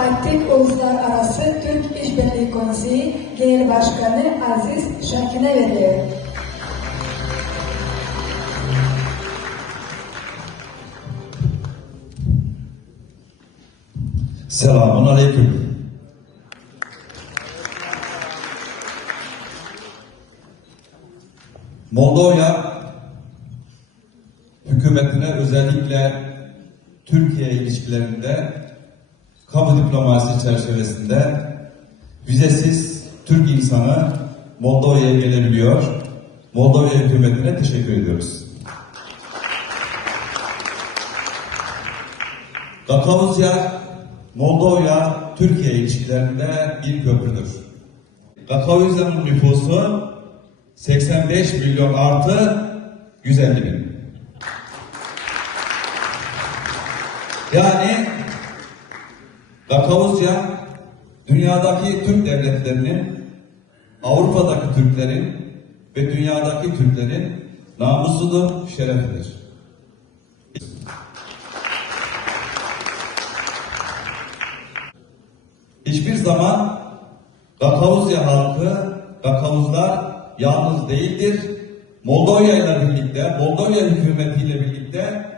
Alptek Uluslararası Türk İşbirliği Konseyi Genel Başkanı Aziz Şakin'e veriyor. Selamun Aleyküm. Moldova hükümetine özellikle Türkiye ilişkilerinde kamu diplomasi çerçevesinde vizesiz Türk insanı Moldova'ya gelebiliyor. Moldova hükümetine teşekkür ediyoruz. Gagavuzya, Moldova, Türkiye ilişkilerinde bir köprüdür. Gagavuzya'nın nüfusu 85 milyon artı 150 bin. Yani Gagavuzya dünyadaki Türk devletlerinin, Avrupa'daki Türklerin ve dünyadaki Türklerin namusudur, şerefidir. Hiçbir zaman Gagavuzya halkı, Gagavuzlar yalnız değildir. Moldova ile birlikte, Moldova hükümetiyle birlikte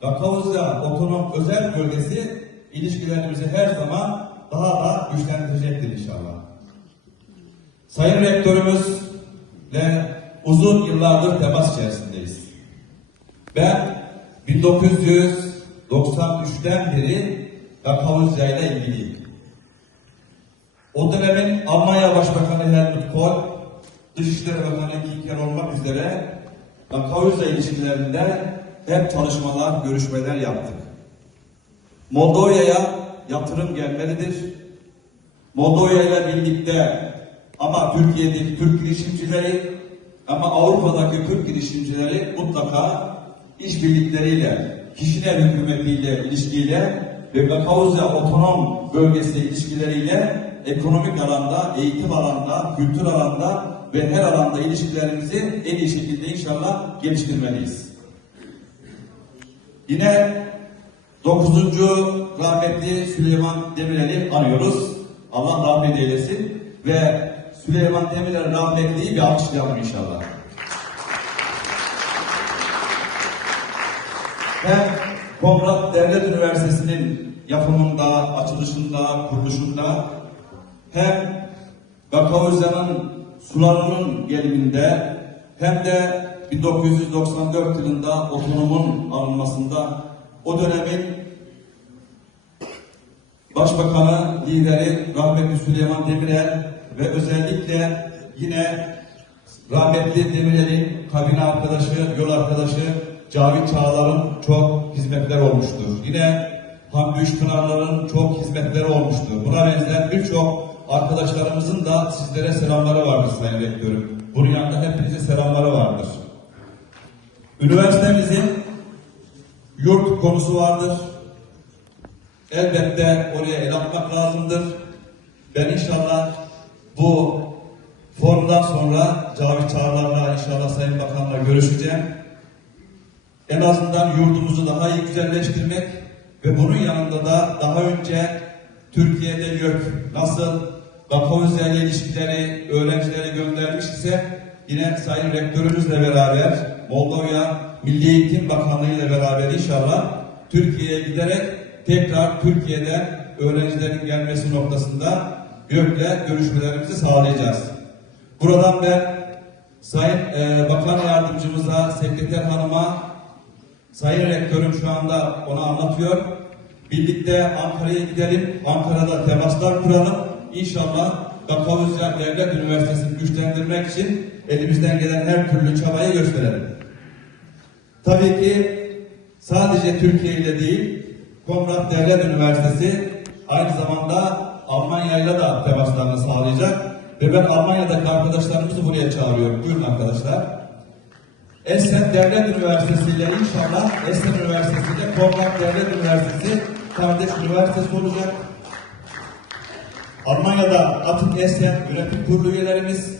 Gagavuzya Otonom Özel Bölgesi ilişkilerimizi her zaman daha da güçlendirecektir inşallah. Sayın Rektörümüzle uzun yıllardır temas içerisindeyiz. Ben 1993'ten beri Gagavuzya ile ilgiliyim. O dönemin Almanya Başbakanı Helmut Kohl, Dışişleri Bakanı Kinker olmak üzere Gagavuzya ilişkilerinde hep çalışmalar, görüşmeler yaptık. Moldova'ya yatırım gelmelidir. Moldova ile birlikte ama Türkiye'deki Türk girişimcileri ama Avrupa'daki Türk girişimcileri mutlaka işbirlikleriyle, Kişiler hükümetiyle ilişkiyle ve Gagavuzya Otonom Bölgesi ilişkileriyle ekonomik alanda, eğitim alanda, kültür alanda ve her alanda ilişkilerimizi en iyi şekilde inşallah geliştirmeliyiz. Yine 9. rahmetli Süleyman Demirel'i anıyoruz. Allah rahmet eylesin ve Süleyman Demirel rahmetliyi bir alkışlayalım inşallah. Hem Konrad Devlet Üniversitesi'nin yapımında, açılışında, kuruluşunda hem Gagavuzya'nın sularının geliminde hem de 1994 yılında otonomun alınmasında o dönemin Başbakanı, lideri rahmetli Süleyman Demirel ve özellikle yine rahmetli Demirel'in kabine arkadaşı, yol arkadaşı Cavit Çağlar'ın çok hizmetler olmuştur. Yine Hamdi Üçpınar'ların çok hizmetleri olmuştur. Buna benzer birçok arkadaşlarımızın da sizlere selamları vardır Sayın Rektörüm. Bunun yanında hepinize selamları vardır. Üniversitemizin yurt konusu vardır. Elbette oraya el atmak lazımdır. Ben inşallah bu forumdan sonra Cavit Çağlar'la inşallah Sayın Bakan'la görüşeceğim. En azından yurdumuzu daha iyi güzelleştirmek ve bunun yanında da daha önce Türkiye'de YÖK nasıl ile ilişkileri öğrencileri göndermiş ise yine Sayın Rektörümüzle beraber Moldova Milli Eğitim Bakanlığı ile beraber inşallah Türkiye'ye giderek tekrar Türkiye'de öğrencilerin gelmesi noktasında YÖK'le görüşmelerimizi sağlayacağız. Buradan ben Sayın e, Bakan Yardımcımıza, Sekreter Hanım'a, Sayın Rektörüm şu anda ona anlatıyor. Birlikte Ankara'ya gidelim, Ankara'da temaslar kuralım. İnşallah Gagavuzya Devlet Üniversitesi'ni güçlendirmek için elimizden gelen her türlü çabayı gösterelim. Tabii ki sadece Türkiye ile değil, Konrad Devlet Üniversitesi aynı zamanda Almanya ile de temaslarını sağlayacak. Ve ben Almanya'daki arkadaşlarımızı buraya çağırıyorum. Buyurun arkadaşlar. Essen Devlet Üniversitesi ile inşallah Essen Üniversitesi ile Konrad Devlet Üniversitesi kardeş üniversitesi olacak. Almanya'da Atık Essen Yönetim Kurulu üyelerimiz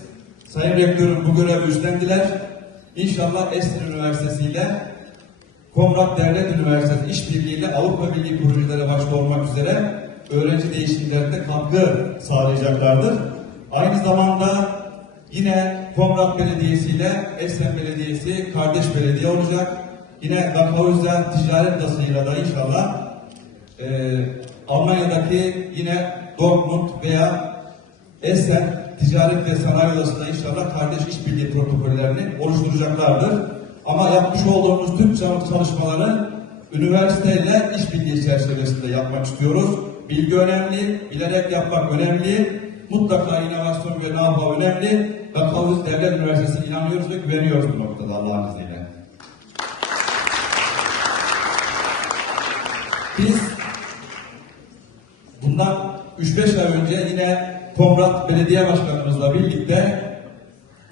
Sayın Rektörüm bu görevi üstlendiler. İnşallah Essen Üniversitesi ile Konrad Devlet Üniversitesi işbirliğiyle Avrupa Birliği projeleri başta olmak üzere öğrenci değişimlerinde katkı sağlayacaklardır. Aynı zamanda yine Komrat Belediyesi ile Esen Belediyesi kardeş belediye olacak. Yine Gakauzya Ticaret Odası'yla da inşallah e, Almanya'daki yine Dortmund veya Essen Ticaret ve Sanayi Odası'nda inşallah kardeş işbirliği protokollerini oluşturacaklardır. Ama yapmış olduğumuz tüm çalışmaları üniversiteyle işbirliği çerçevesinde yapmak istiyoruz. Bilgi önemli, bilerek yapmak önemli. Mutlaka inovasyon ve know önemli. Bakavuz Devlet Üniversitesi'ne inanıyoruz ve güveniyoruz bu noktada Allah'ın izniyle. Biz bundan 3-5 ay önce yine Komrat Belediye Başkanımızla birlikte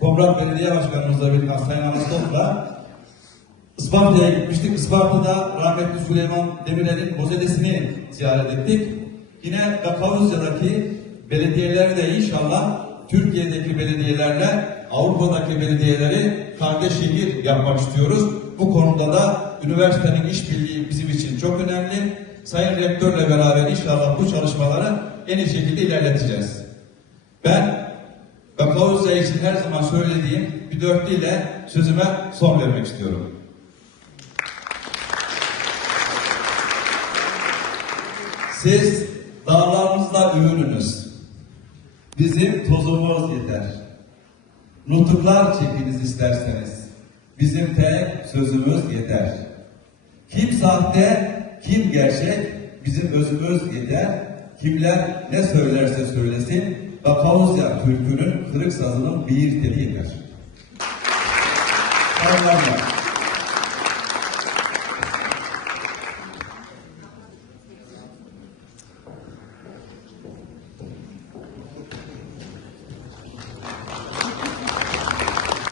Komrat Belediye Başkanımızla birlikte Sayın Anastop'la Isparta'ya gitmiştik. Isparta'da rahmetli Süleyman Demirel'in mozedesini ziyaret ettik. Yine Gakavuzya'daki belediyeleri de inşallah Türkiye'deki belediyelerle Avrupa'daki belediyeleri kardeş şehir yapmak istiyoruz. Bu konuda da üniversitenin işbirliği bizim için çok önemli. Sayın Rektörle beraber inşallah bu çalışmaları en iyi şekilde ilerleteceğiz. Ben Gakauzya için her zaman söylediğim bir dörtlüyle sözüme son vermek istiyorum. Siz dağlarınızla övününüz. Bizim tozumuz yeter. Nutuklar çekiniz isterseniz. Bizim tek sözümüz yeter. Kim sahte, kim gerçek, bizim özümüz yeter. Kimler ne söylerse söylesin, Bakavuzya türkünün kırık sazının bir teli yeter. Allah'a emanet.